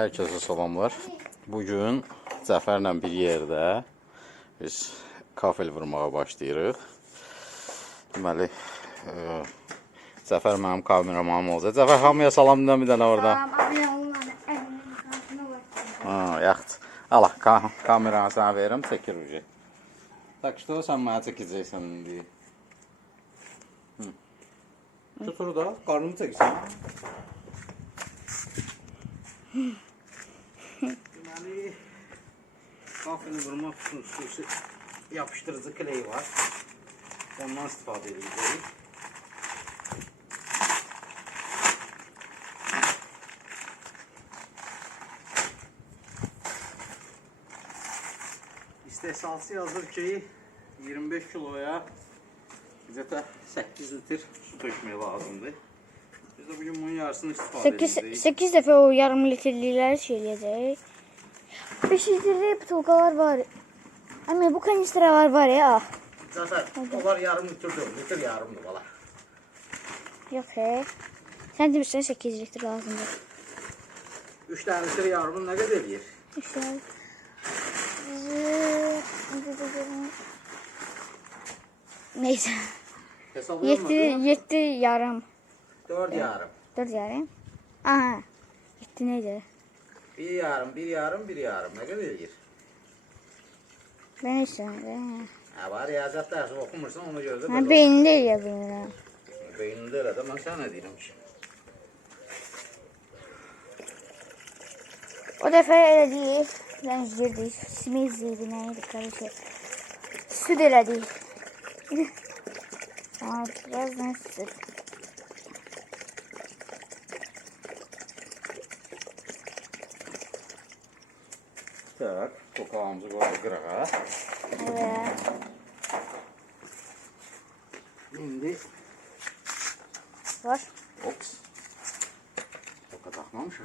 Hər kəsə salamlar. Bugün Cəfərlə bir yerdə biz kafel vurmağa başlayırıq. Deməli, Cəfər mənim kameramanım olacaq. Cəfər, hamıya salam bir dənə orada. Yaxşı. Allah, kameranı sənə verim, çəkir ucu. Tak işte, sən mənə çəkəcəksən indi. Tutur da, qarnımı çəksən. Deməli, kafeni vurmaq üçün xüsusi yapışdırıcı kley var. Ondan istifadə edəcəyik. İstehsalçı yazır ki 25 kiloya bizə 8 litr su tökmək lazımdır. Biz də bugün bunun yarısını istifadə edəcəyik. 8 dəfə o yarım litrlikləri şey eləyəcək. 5 litrlik butulkalar var. Ama bu kanistralar var ya. Zaten onlar yarım litr değil, litr yarımdır valla. Yok he. Sen demişsin 8 litre lazımdır. 3 tane litr yarımın ne kadar eləyir? İşte. Neyse. 7 yarım. 4 yarım. 4 yarım. Aha. 7 neydi? 1 yarım, 1 yarım, 1 yarım. Ne kadar eləyir? Ben istedim. Ha var ya, zaten dersi okumursan ona göre de Ben beyninde yazıyorum. Beyninde öyle de ben sana ne diyeyim ki? O defa öyle değil. Ben girdik. Simiz yedi neydi karışık. Süt öyle değil. Ama biraz ne süt. Tak, kokağımızı koyduk qırağa. Evet. İndi Var. ops. Toka takmamışıq.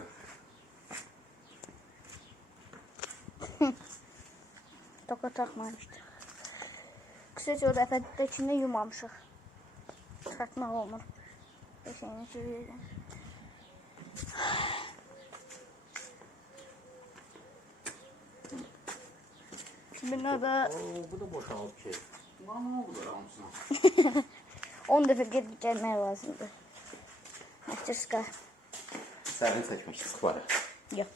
Toka takmamıştık. Kısaca o defa da içinde yumamışıq. Çıkartmaq olmur. Şeyini çevirdim. Bunda da Bu da boşalıp şey. Ne oldu hamısına? 10 defa gidip gelmeye lazımdı. Masterska. Sərin çəkmişdik var. Yok.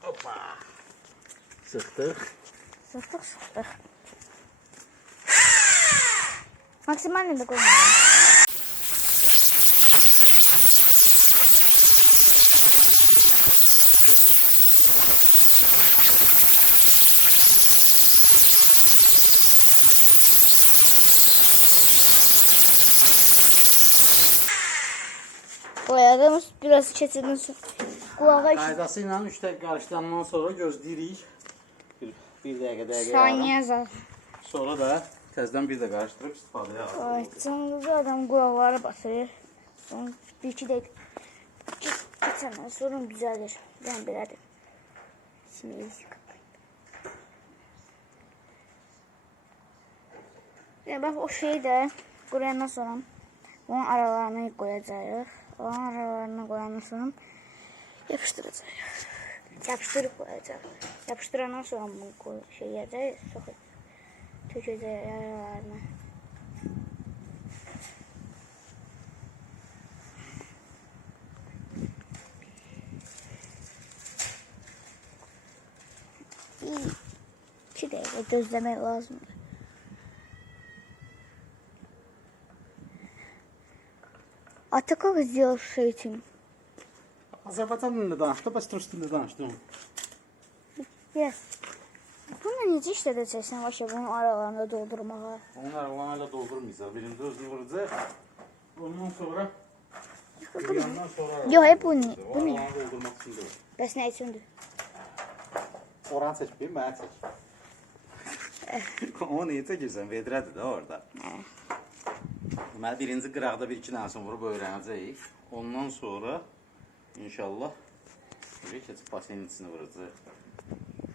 Hoppa. Sıxdıq. Sıktık. Maksimal ne de koymayalım. Boyadığımız biraz keçinin kulağa Qaydası ilə 3 dəqiqə qarışdırandan sonra gözləyirik. Bir dəqiqə saniye zal. Sonra da təzədən bir də qarışdırıb istifadəyə alırıq. Ay, canlıca adam kulakları batırır. Sonra 1-2 dəqiqə keçəndən sonra düzəlir. Ben belədir. Şimdi ya bak o şeyi de koyandan sonra onun aralarına koyacağız. Onun aralarına koyandan sonra yapıştıracağız. Yapıştırıp koyacağız. Yapıştırandan sonra bunu şey yiyeceğiz. Tökeceğiz aralarına. İki dakika gözlemek lazım. Atakok сделал şey için. Azərbaycan dilində danışdı, bəs turist dilində danışdı. Yes. Bunu necə işlədəcəksən başa bunun aralarında doldurmağa? Onun aralarıyla doldurmayacaq. Birinci özünü vuracaq. Ondan sonra bu yandan sonra Yox, hep bu ne? Bu ne? aralarını doldurmaq üçün deyil. Bəs nə üçündür? Oranı seçməyim, mənə seç. Onu niyə çəkirsən? Vedrədir də orada. Deməli, birinci qıraqda 1-2 dənəsini vurub öyrənəcəyik. Ondan sonra inşallah keçib pasenin içini vuracaq.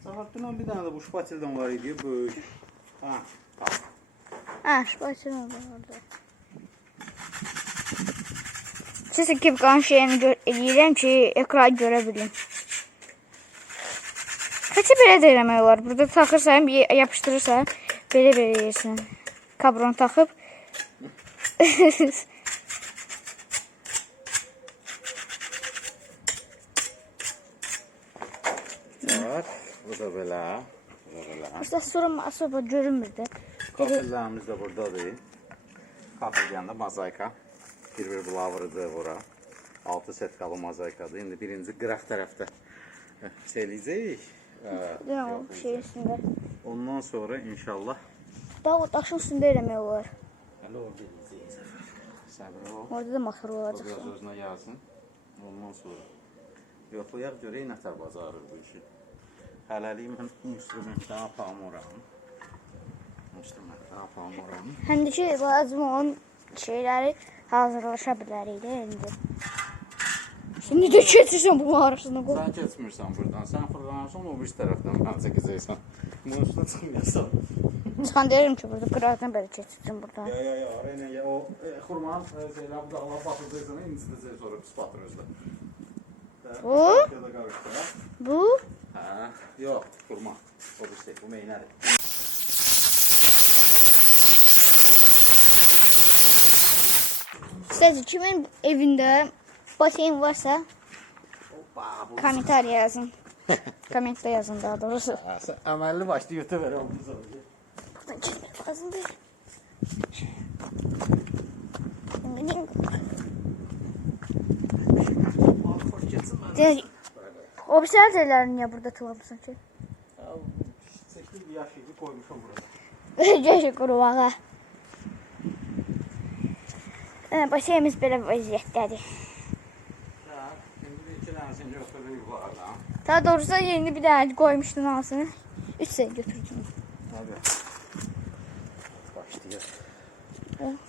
Saxatdınla bir dənə də bu şpatildən var idi, böyük. Ha, tamam. Ha, şpayçın oldu orada. Siz kepkanın şeyini eləyirəm ki, ekranı görə bilim. Kaçı belə də eləmək olar. Burada taxırsan, yapışdırırsan, belə yersən. Kabron taxıb. Var. Bu da belə. Bu da belə. İşte sonra görünmürdü. Kafillərimiz də buradadır. Kafil deyəndə mozaika. Bir bulavırıdır bura. 6 setkalı mozaikadır. İndi birinci qıraq tərəfdə eləyəcəyik. O şey üstündə. Ondan sonra inşallah Daha o daşın üstündə eləmək olar. hələ orada eləyəcəyik. Səbir ol. Orada da motor O olacaq. biraz özünə gəlsin. Ondan sonra yoxlayaq görək nətər bacarır bu işi. Hələlik mən instrumentdən apamıram. İnstrumentdən apamıram. Həm də ki, lazım olan şeyləri hazırlaşa bilərik də indi. Şimdi də keçirsən bu arasına qoy. Sən keçmirsən buradan. Sən fırlanırsan o bir tərəfdən mən çəkəcəksən. Bunun üstünə çıxmayasan. Sən deyirəm ki, burada qıraqdan belə keçirsən buradan. Ya, aynen o xurmanın şeylə bu da Allah batıracaqsan, incitəcək sonra pis batır özlə. Bu? Bu? Hə, yox, xurma. O bir şey, bu meynədir. Sizcə kimin evində baseyn varsa Hoppa, bu. komentar yazın. Kommentdə yazın daha doğrusu. Sən əməlli başlı götür verə onu sonra. Buradan keçmək lazımdır. Xoş getsin mən. O bir sərcələri niyə burada tulamısan ki? Çəkli bir yaş idi koymuşam burada. Gəşə qurumağa. Baseynimiz belə vəziyyətdədir. Hə, indi iki dənəsini götürürük yuxarıdan. Daha doğrusu yeni bir dənə qoymuşdun alsın. 3 sen götürdün. Abi. Başlayır.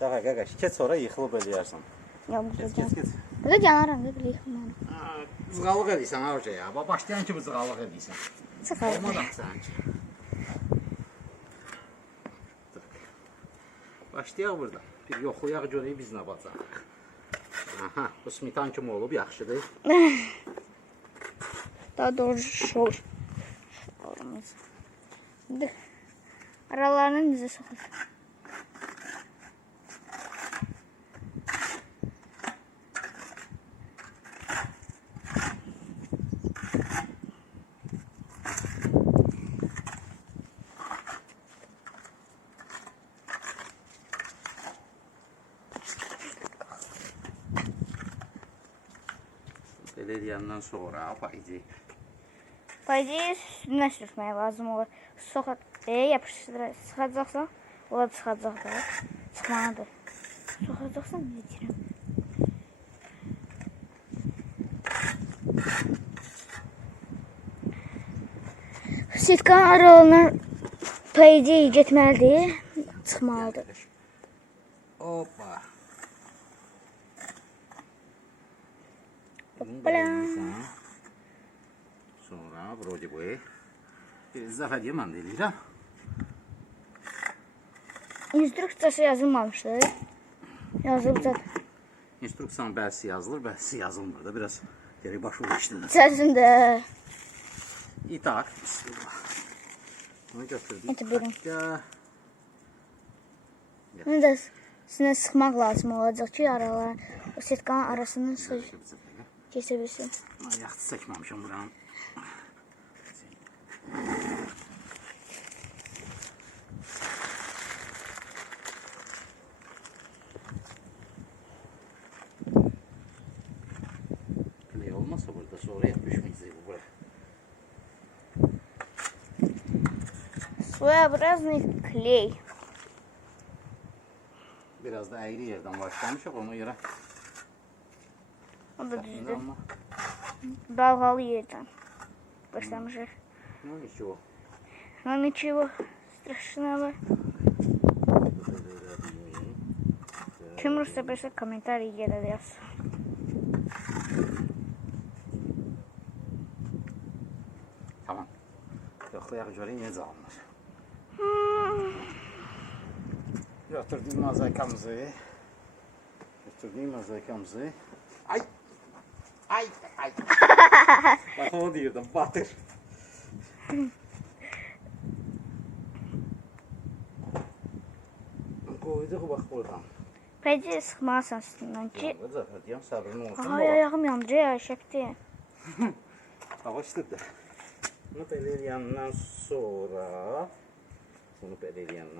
Daha qaqaş, keç sonra yıxılıb eləyərsən. Ya burada Keç, can. keç, keç. Burada canaram da bileyim mən. Zığalıq eləysən ha hoca ya. Başlayan kimi zığalıq eləysən. Çıxar. Olmaz axı ki. Başlayaq burada. Bir yoxlayaq görək biz nə bacarıq. Aha, bu smitan kimi olub yaxşıdır. Daha doğrusu şol. Olmaz. Dur. Aralarını bize sokulur. Belə edəndən sonra paycı. Paycıyı üstüne sürtmeye lazım olur. Yapıştırır. Sıkacaksan o da çıkacak da. Çıkmalıdır. Sokacaksan ne diyeceğim? Sitkan aralığına paycıyı getməlidir. Çıxmalıdır. Hoppa. Hoppala. Sonra vроде бы bir dəfə mən də eləyirəm. İnstruksiyası yazılmamışdır. Yazılıb zaten. İnstruksiyanın bəzisi yazılır, bəzisi yazılmır da biraz geri başvuru işlənir. İçərisində İtak, bismillah. Bunu götürdük. Eti birim. Hatta bunu da üstüne sıxmaq lazım olacaq ki, aralar o sitkanın arasını keçebilsin. yaxşı çəkməmişəm buranı. Kley olmasa burada sonra yapışmayacaq bu bura. Своеобразный клей. Biraz da əyri yerdən başlamışıq ona görə. O da düzdür. Amma Dalgalı yerdən başlamışıq. ну ничего. Но ничего страшного. Kim Rusça bilsə kommentariy yerə yaz. Tamam. Yoxlayaq görək necə alınır. Götürdüğüm mozaikamızı. Ay! Ay! Ay! Bak onu diyordum, batır. Koyduk bak buradan. Peki sıxmalısan üstündən ki. Yandı Zafer diyem, sabrın olsun. Ay ayağım yandı ya şəkdi. Avaştırdı. Bunu belə eləyəndən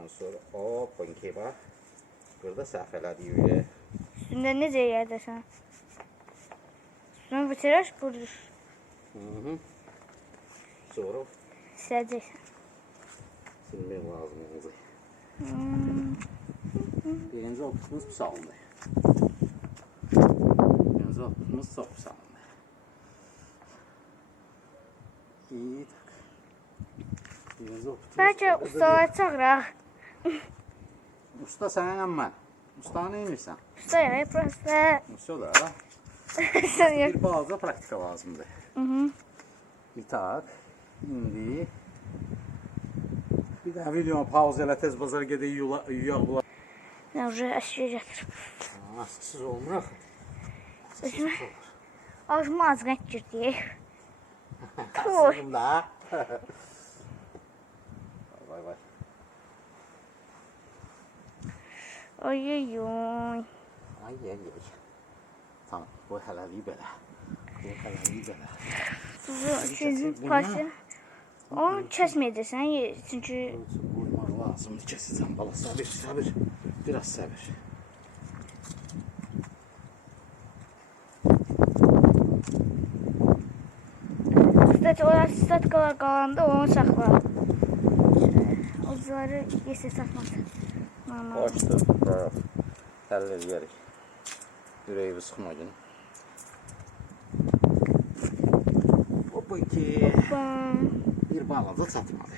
sonra, hoppinki bak. Burada səhv elədik. Üstündə necə yerdəsən? Üstünü bitirər, burdur. Sonra Siləcəksən. silmək lazım olacaq. Birinci optumuz pis alındı. Çox pis alındı. İyi, tak. Birinci optumuz... Bəlkə ustaları çağıraq. Usta sənə əmmə. Usta nə edirsən? Usta ya, prosta. Usta da. Sən ya. Bir balaca praktika lazımdır. Bir tak. İndi bir daha videonu pauza elə tez bazara gedək yuyaq bular. Nə uca əşkiyə gətir. Askısız olmur axı. Özümə ağzıma az rəng girdi. Asılım da. Vay vay. Ay ay ay. Ay ay ay. Tamam, bu hələlik belə. Tuzu üçüncü parça. Onu kəsməyəcəksən, çünki Qoymaq lazımdır, kəsəcəm bala. Səbir. Biraz səbir. statkalar qalanda onu saxla. Ucuları yesə satmaz. Normal. Başdı. Həll edərik. Ürəyi sıxma gün. Hoppa ki. Bir balaca çatmadı.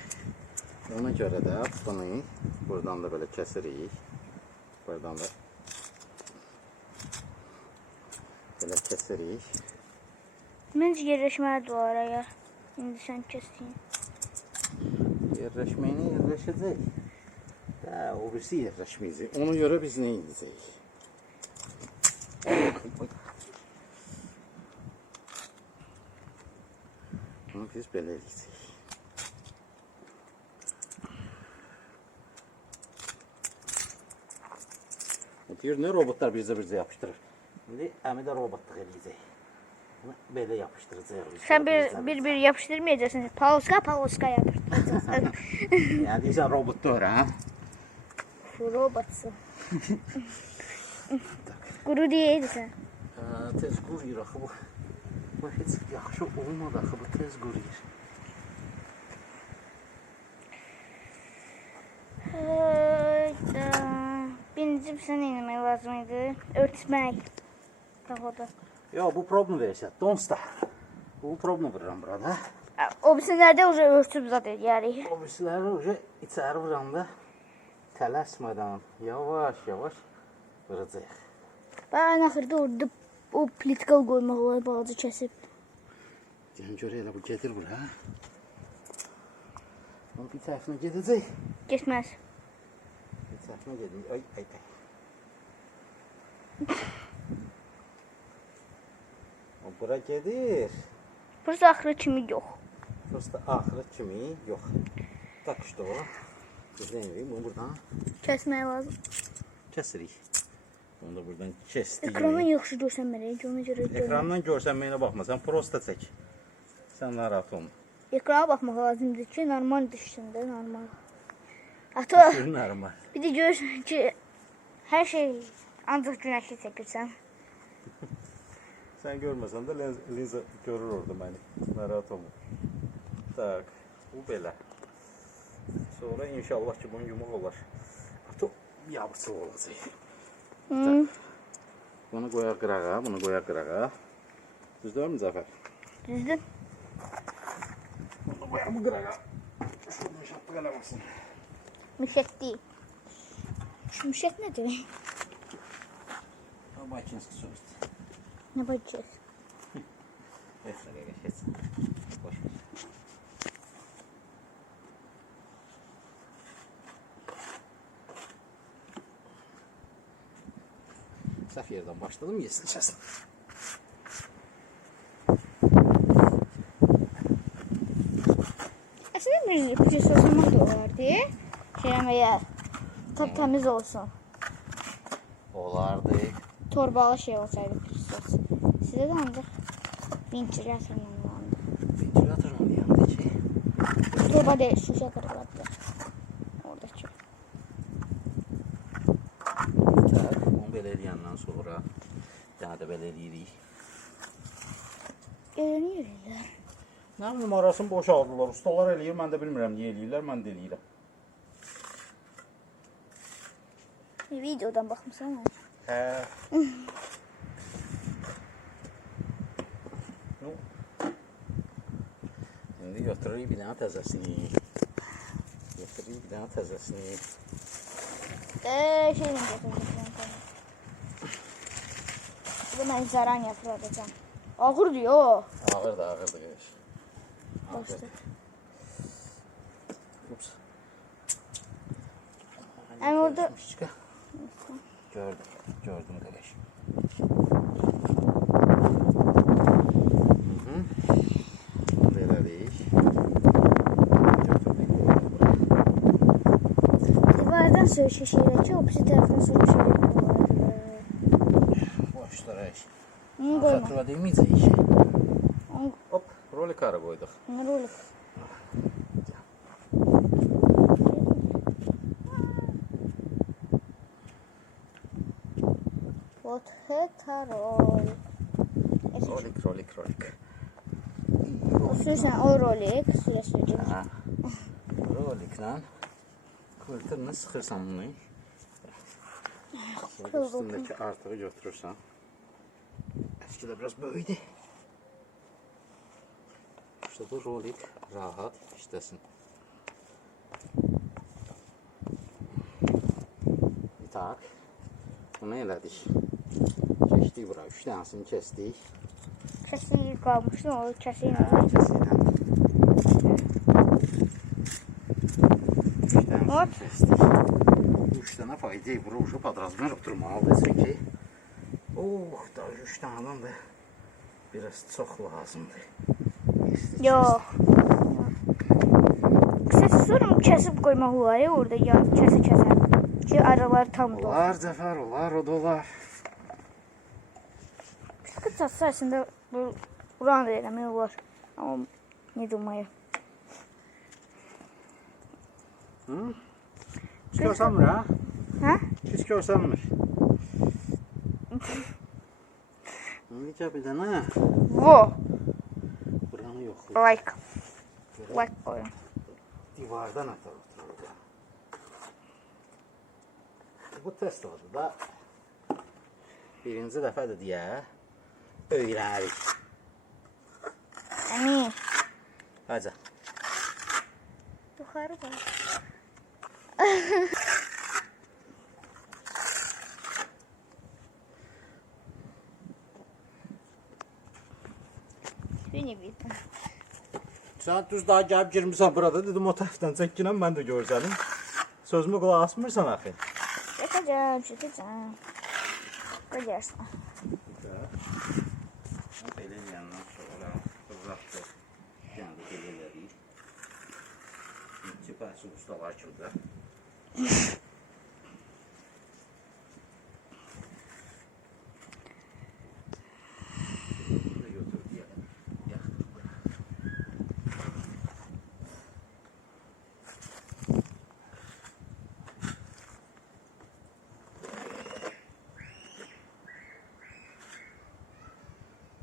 Ona görə də bunu buradan da belə kəsirik. Buradan da belə kəsirik. Məncə yerləşməlidir o araya. İndi sən kəsdin. Yerləşməyini yerləşəcək. O birisi yerləşməyəcək. Ona görə biz nə edəcəyik? Bunu biz belə edəcəyik. Deyir, nə robotlar bizə yapışdırır. İndi əmi də robotlıq edəcək. Bunu belə yapışdıracaq. Sən bir yapışdırmayacaqsın. Paloska yapışdıracaqsın. Yəni deyirsən robotdur, hə? Robotsun. Quru deyirsən. Tez quruyur axı bu. Bu heç yaxşı olmadı axı bu tez quruyur. Birinci bir sən eləmək lazım idi. Örtmək. Taxoda. Yo, bu problem versə. Don't stop. Bu problem vururam burada. O birisində uca örtüb zad edərik. O birisiləri uca içəri vuranda tələsmədən yavaş vuracaq. Ən axırda orada o plitkal qoymaq olar, balaca kəsib. Gəlin görə elə bu gedir bura. O bir tərəfinə gedəcək. Getməz. Bir tərəfinə gedir. Ay. O bura gedir. Burası axırı kimi yox. Prosta axırı kimi yox. Tak işte o. Biz nə edirik? Bunu buradan Kəsmək lazım. kəsirik. Onu da buradan kəsdik. Ekrandan yaxşı görsənməliyik, ona görə görməliyik. Ekrandan görsənməyinə baxma, sən prosta çək. Sən narahat olma. Ekrana baxmaq lazımdır ki, normal düşsün də, normal. Ata, Normal. bir də görürsən ki, hər şey ancaq günəşli çəkirsən. Sən görməsən də linza görür orada məni. Narahat olma. Tak, bu belə. Sonra inşallah ki, bunu yumaq olar. Ata, yabıçı olacaq. Bunu qoyaq qırağa, Düzdür mü Zəfər? Düzdür. Bunu qoyaq bu qırağa. Şuradan şatlıq eləməsin. Müşək deyil. Şu müşək nədir? Bayçinski sözdür. Nə bakacağız? Heç. Boş ver. Səhv yerdən başladım, yesin içəsin. Əslində bir pücə sosamaq da olardı. Şeyləməyə təmiz olsun. Olardı. Torbalı şey olsaydı pücə sos. Sizə də ancaq ventilatorla olandı. Ventilatorun yanındaki. Torba deyil, şüşə qırıladı. Oradakı. Tak, onu belə eləyəndən sonra yenə də belə eləyirik. Öyrənirlər. Nə bilim, arasını boşaldılar. Ustalar eləyir, mən də bilmirəm niyə eləyirlər, mən də eləyirəm. Videodan baxmısan mı? Hə. İndi götürürük bir dənə təzəsini. Götürürük bir dənə təzəsini. Şeylə götürəcəm. Bu mən zaran yapılacağım. Ağır diyor. Ağırdır, ağırdır. Başla. Ups. Yani orada... Gördüm qardaş. Verərik. Divardan sürüşüşüyle ki, o pisi tarafına sürüşüyle. Başlara iş. Onu koyma. Xatırla deməyəcək işi. Onu Hop, rolik ara qoyduq. rolik. Вот это ролик. Rolik. Sürsən o rolik, suya sürəcək. Hə. Roliklə kırtırını sıxırsan bunu. Sonra üstündəki artığı götürürsən. Əski də biraz böyüdü. İşte bu rolik rahat işləsin. Tak. Bunu elədik. Keçdik bura. 3 dənəsini kəsdik. Kəsiyi qalmışdı, o kəsiyi. Kəsiylə. 3 dənəsini kəsdik. 3 dənə fayda bura uşu padrazmer oturmalıdır. Çünki da 3 dənədən də biraz çox lazımdır. Yox. Qısası sonra kəsib qoymaq olar ya orada, ya kəsə. Ki aralar tam da. Olar Cəfər, olar, o da olar. Qısası əslində buranı da eləmək olar. Amma ne durmaya. Hiç görsənmir, ha? Hə? Hiç görsənmir. Necə bir dənə? Vo. Buranı yox. Like koyun. Divardan atar oturur. Bu test oldu da birinci dəfədir deyə öyrənirik. Əmin. Həcə. Yuxarı bax. Beni bildim. Sən düz daha gəlib girmirsən burada, dedim o tərəfdən çəkinəm, mən də görsənim. Sözümü qulaq asmırsan axı. Çəkəcəm. Qoyarsan. Belə yandan sonra uzaqdır. Yəni belə elədik. İki parça ustalar kimdə.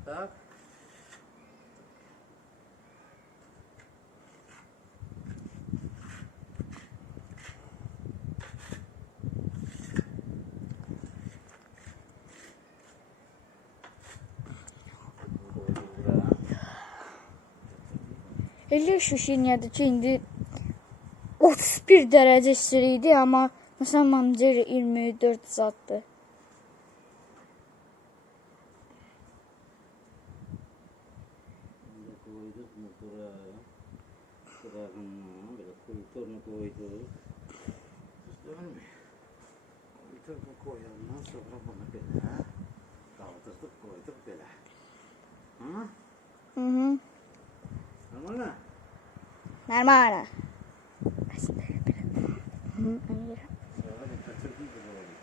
Tak. Elə şişiniyədir ki, indi 31 dərəcə istilik idi, amma məsələn məncə 24 zaddır. Koyduk mu buraya? Kırağına böyle kulturunu koyduk. Değil mi? Koyandan sonra bunu belə qaldırdıq, qoyduq belə. Hı? Hı. Tamam mı? Normal. Aslında böyle. Hı. Öyle. Sonra da götürdüm bunu oraya.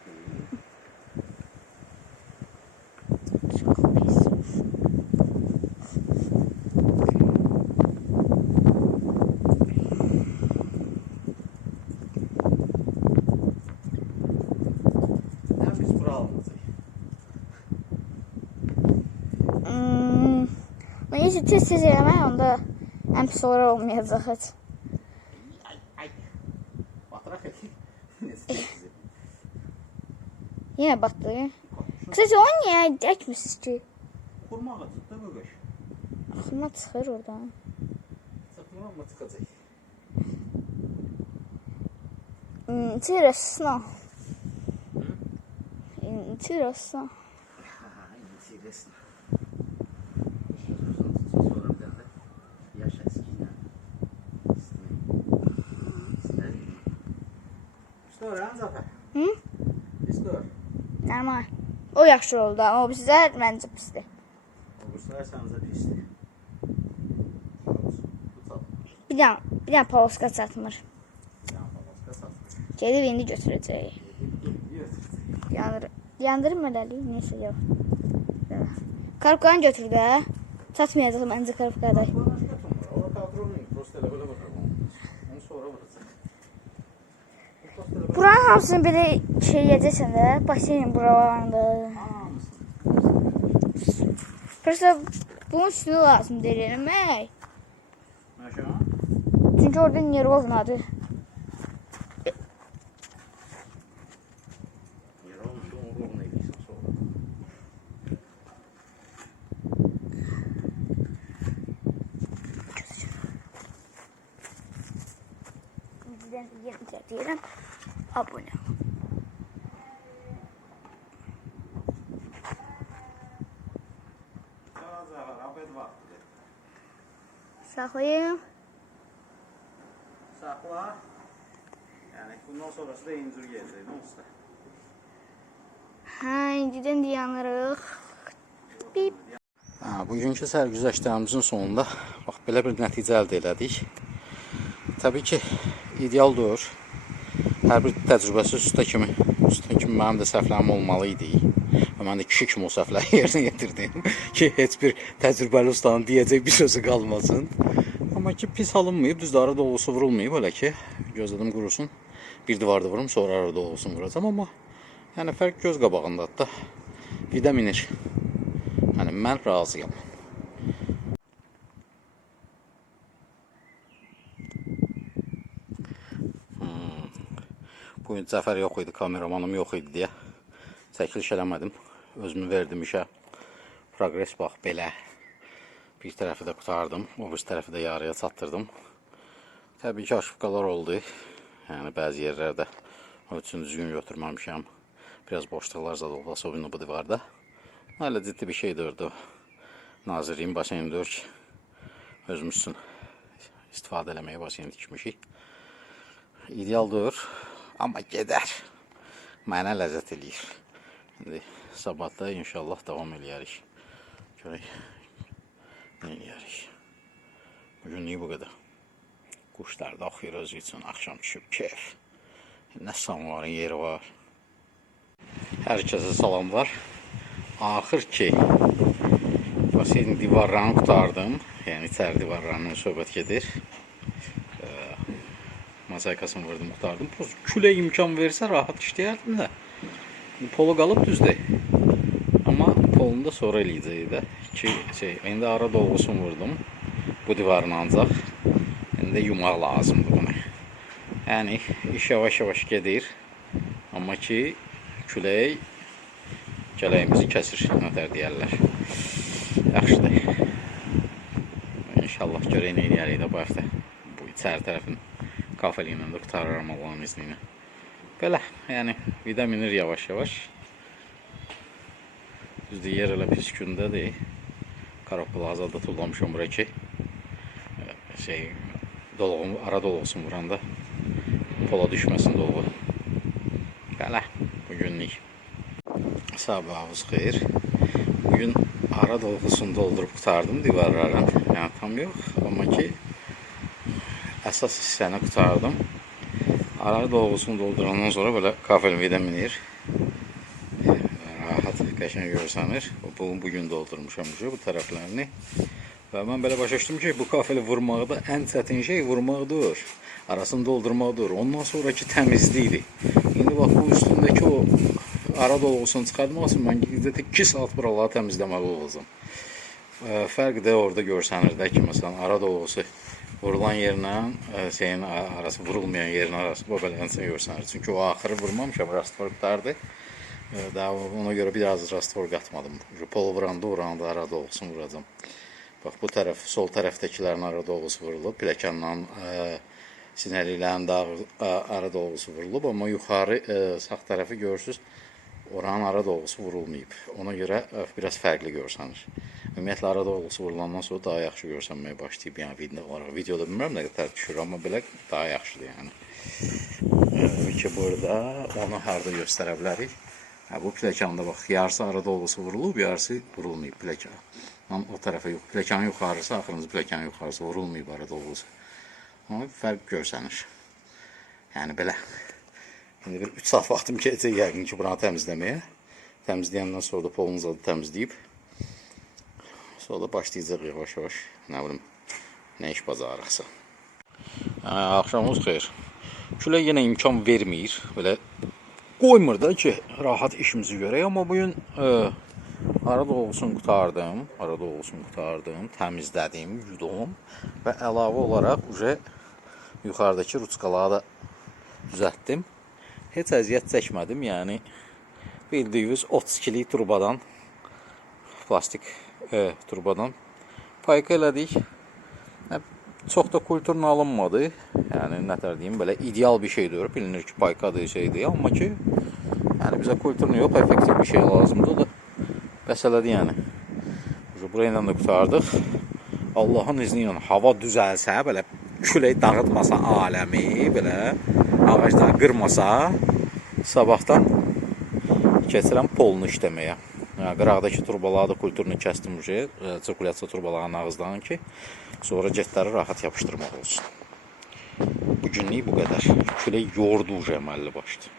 Çok pis. Ne biz bura almadık. Neyse tez eləmək onda ən pis sonra olmayacaq heç. Ay. Batırak etik. Neyse sizi. Yenə batdı. Kısaca o niyə əkmişsiniz ki? Kurma ağacı da bu qış. Axırına çıxır oradan. Sakın ama çıkacak. Интересно. Интересно. Ha, интересно. Sonra bir tane de yaş eskiyle. İstör ha Zafer. Hı? İstör. Normal. O yaxşı oldu. O bizə məncə pisdir. Olursa sənizə pisdir. Tutalım. Bir dənə poloska çatmır. Başqa satmır. Gedib indi götürəcəyik. Yiyor. Yandırım elədik. Neysə yox. Karpkanı götür də. Çatmayacaq məncə karpkada. O kadronun prosta elə belə baxır. Onu sonra vuracaq. Buranın hamısını belə şey yeyəcəksən də. Baseyin buralarında. Prosta bunun üstünü lazım deyil eləmək. Aşağı. Çünki orada nerovnadır. Yer olmuş, onu ne bilirsin sonra. Bizdən yenidir deyirəm. Abunə. Zafer, afet vakti. Saxlayım. Sakla. Yani bundan sonrası da incir gelecek. Ne olsa. Hə, indidən dayanırıq. Bip. Bugünkü sərgüzəştlərimizin sonunda bax belə bir nəticə əldə elədik. Təbii ki, ideal deyil. Hər bir təcrübəsi usta kimi mənim də səhvlərim olmalı idi. Və mən də kişi kimi o səhvləri yerinə yetirdim ki, heç bir təcrübəli ustanın deyəcək bir sözü qalmasın. Amma ki, pis alınmayıb, düzdür, arada olsa vurulmayıb, elə ki, gözlədim qurusun. Bir divarda vurum, sonra arada olsun vuracam, amma yəni fərq göz qabağındadır da. Vida minir. Yəni mən razıyam. Bugün Zəfər yox idi, kameramanım yox idi deyə çəkiliş eləmədim. Özümü verdim işə. Progress bax belə. Bir tərəfi də qutardım, o bir tərəfi də yarıya çatdırdım. Təbii ki, aşıqalar oldu. Yəni bəzi yerlərdə ölçünü düzgün götürməmişəm. Biraz boşluqlar zad oldu, особенно bu divarda. Hələ ciddi bir şey deyirdi. Nazirliyin baseyni deyir ki, özümüz üçün istifadə eləməyə baseyni tikmişik. İdeal deyir, amma gedər. Mənə ləzzət eləyir. İndi sabahda inşallah davam eləyərik. Görək, nə eləyərik. Bugünlük bu qədər. Quşlar da oxuyur özü üçün, axşam düşüb keyf. Nə samvarın yeri var. Hər kəsə salamlar. Axır ki, baseyin divarlarını qutardım. Yəni içəri divarlarının söhbət gedir. Mozaikasını vurdum, qutardım. Külə imkan versə rahat işləyərdim də. Polu qalıb düzdür. Amma polunu da sonra eləyəcək də. İndi ara dolğusunu vurdum. Bu divarın ancaq. İndi də yumaq lazımdır buna. Yəni iş yavaş-yavaş gedir. Amma ki, külək gələyimizi kəsir, nətər deyərlər. Yaxşıdır. İnşallah görək nə eləyərik də bu həftə. Bu içəri tərəfin kafeliylə də qutarıram Allahın izni ilə. Belə, yəni vida minir yavaş-yavaş. Düzdür, yer elə pis gündədir. Karoqqalı azalda tullamışam bura ki, ara dolğusun vuranda pola düşməsin dolğu. Belə, bugün günlük. Sabahınız xeyir. Bugün ara dolgusunu doldurup kurtardım divarların. Yani tam yok. Ama ki əsas hissəni kurtardım. Ara dolgusunu doldurandan sonra böyle kafelvidə minir. Rahat, qəşəng görsənir. Bugün doldurmuşam bu tərəflərini. Və mən belə başa düşdüm ki, bu kafeli vurmaqda ən çətin şey vurmaqdır. Arasını doldurmaqdır. Ondan sonraki təmizlikdir. İndi bax bu üstündəki o ara dolgusunu çıxartmaq üçün mən 2 saat buraları təmizləməli olacağım. Fərq də orada görsənir də ki, məsələn, ara dolgusu vurulan yerlə şeyin arası, vurulmayan yerin arası bu belə görsənir. Çünki o axırı vurmamışam, rastvor qutardı. Daha ona görə biraz rastvor qatmadım. Pol vuranda oranda ara dolgusunu vuracağım. Bax bu tərəf, sol tərəfdəkilərin ara dolgusu vurulub, pilləkənlərin sinəliklərin ara dolgusu vurulub, amma yuxarı sağ tərəfi görürsünüz, oranın ara dolgusu vurulmayıb. Ona görə biraz fərqli görsənir. Ümumiyyətlə ara dolgusu vurulandan sonra daha yaxşı görsənməyə başlayıb, yəni videoda bilmirəm nə qədər düşür, amma belə daha yaxşıdır yəni. Ki burada onu harda göstərə bilərik. Bu pilləkanda bax, yarısı ara dolgusu vurulub, yarısı vurulmayıb pilləkən. O tərəfə yox, pilləkən yuxarısı, axırıncı pilləkən yuxarısı vurulmayıb ara dolgusu. Amma fərq görsənir. Yəni belə. İndi bir 3 saat vaxtım keçəcək yəqin ki, buranı təmizləməyə. Təmizləyəndən sonra da polunuzu təmizləyib. Sonra da başlayacaq yavaş-yavaş, nə bilim, nə iş bacarıqsa. Axşamınız xeyir. Külək yenə imkan vermir, belə qoymur da ki, rahat işimizi görək. Amma bugün ara dolgusunu qurtardım, təmizlədim, yudum və əlavə olaraq yuxarıdakı ruçkaları da düzəltdim. Heç əziyyət çəkmədim, yəni bildiyiniz 32'lik turbadan, plastik turbadan payka elədik. Çox da kulturun alınmadı, yəni nətər deyim, belə ideal bir şeydir, bilinir ki, paykadır şeydir, amma ki, yəni bizə kulturun yox, effektiv bir şey lazımdır, o da məsələdir yəni. Burayla da qurtardıq. Allahın izni ilə hava düzəlsə, belə külək dağıtmasa aləmi, belə ağacları qırmasa, sabahdan keçirəm polunu işləməyə. Qıraqdakı turbaları da kulturunu kəsdim, sirkulyasiya turbalarının ağızlarının ki, sonra getləri rahat yapışdırmaq olsun. Bugünlük bu qədər. Külək yordu əməlli başdı.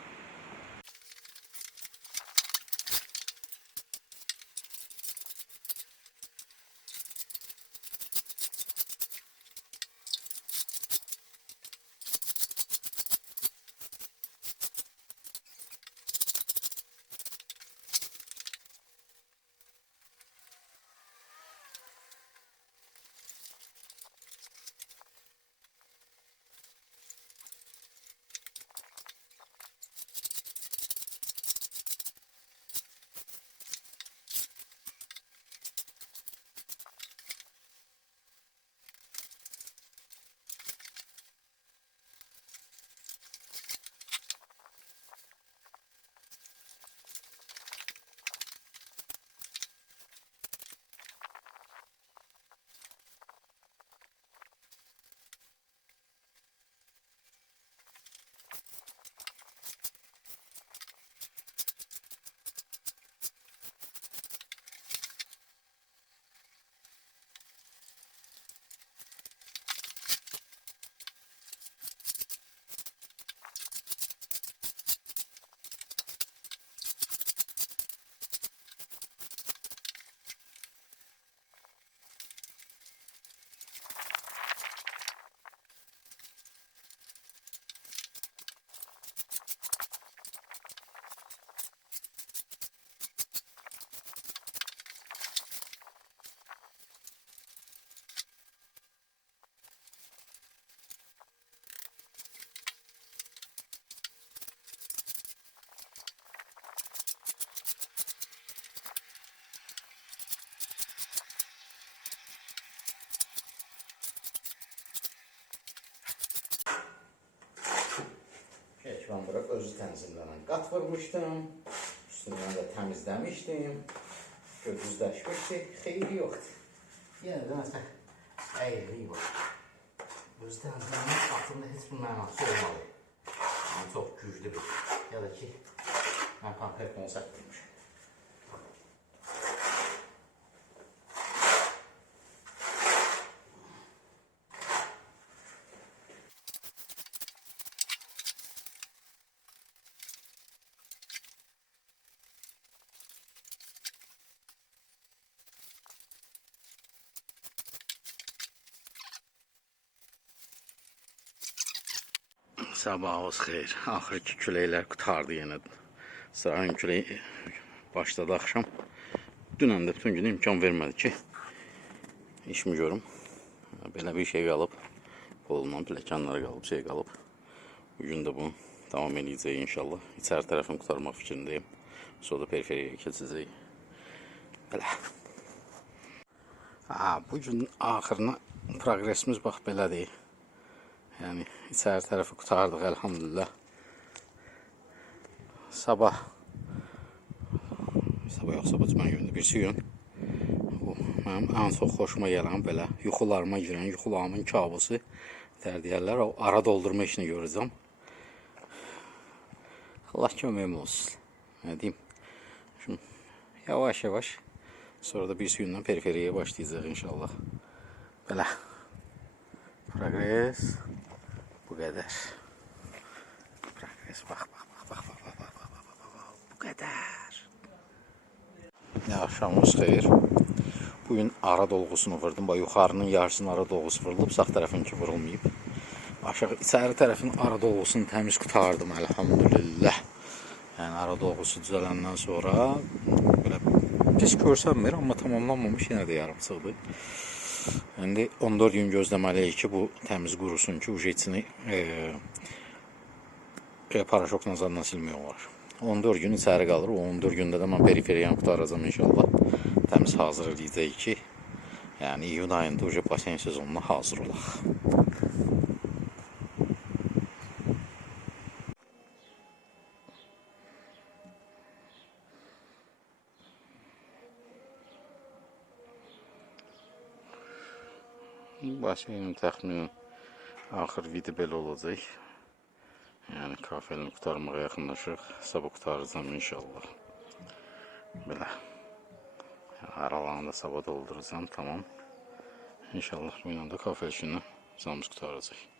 Ben bırak özü tənzimlənən qat vurmuştum. Üstündən də təmizləmişdim. Düzləşmişdi. Xeyri yoxdur. Yenə də nəsə əyirlik var. Özü tənzimlənən qatında heç bir mənası olmalı. Yəni çox güclü bir. Ya da ki Aha, telefonu sətdirmiş. Sabahınız xeyir. Axırki küləklər qutardı yenə. Sırayın küləyi başladı axşam. Dünən də bütün gün imkan vermədi ki, işimi görüm. Belə bir şey qalıb. Polunan pləkanları qalıb, şey qalıb. Bugün də bunu davam edəcəyik inşallah. İçəri tərəfini qutarmaq fikrindəyim. Sonra da periferiyaya keçəcəyik. Belə. Bugün axırına progresimiz bax belədir. Yəni, içəri tərəfi qutardıq, əlhamdülillah. Sabah yoxsa bu cümə gündür, birisi gün. Mənim ən çox xoşuma gələn belə yuxularıma girən, yuxularımın kabusu deyərlər, o ara doldurma işini görəcəm. Allah köməyim olsun. Nə deyim? Şimdi yavaş-yavaş sonra da birisi gündən periferiyaya başlayacaq inşallah. Belə. Progres bu qədər. Progres bax. Bu qədər. Axşamınız xeyir. Bugün ara dolğusunu vurdum. Yuxarının yarısının ara dolğusu vurulub, sağ tərəfinki vurulmayıb. Aşağı içəri tərəfin ara dolğusunu təmiz qutardım, əlhamdülillah. Yəni ara dolğusu düzələndən sonra belə pis görsənmir, amma tamamlanmamış, yenə də yarımçıqdır. İndi 14 gün gözləməliyik ki, bu təmiz qurusun ki, ujetini paraşokla zaddan silmək olar. 14 gün içəri qalır. O 14 gündə də mən periferiyanı qutaracam inşallah. Təmiz hazır edəcəyik ki, yəni iyun ayında ujet basen sezonuna hazır olaq. Baseynin təxminən axır vidi belə olacaq. Yəni kafelini qutarmağa yaxınlaşıq. Sabah qutaracam inşallah. Belə. Aralarını da sabah dolduracam, tamam. İnşallah bu ilə də kafel işini zamız qutaracaq.